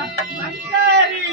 மந்தாரி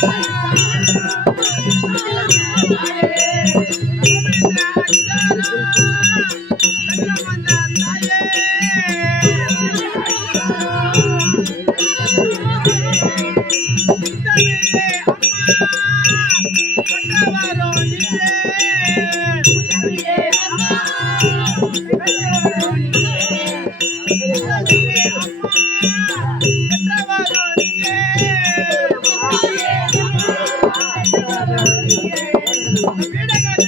Yeah. Anda,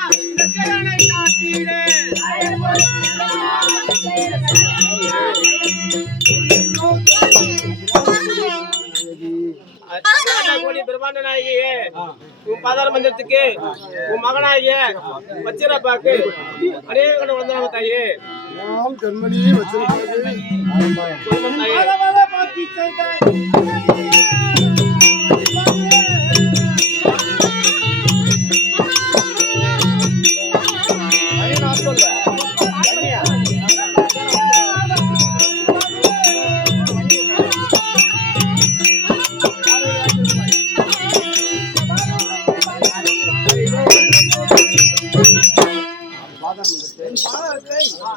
நாயகியே உன் பாதாள மந்திரத்துக்கு உன் மகனாகிய வச்சிரப்பாக்கு அநேக கண்ட வந்தனாம தாயே. நாம் கண்மணி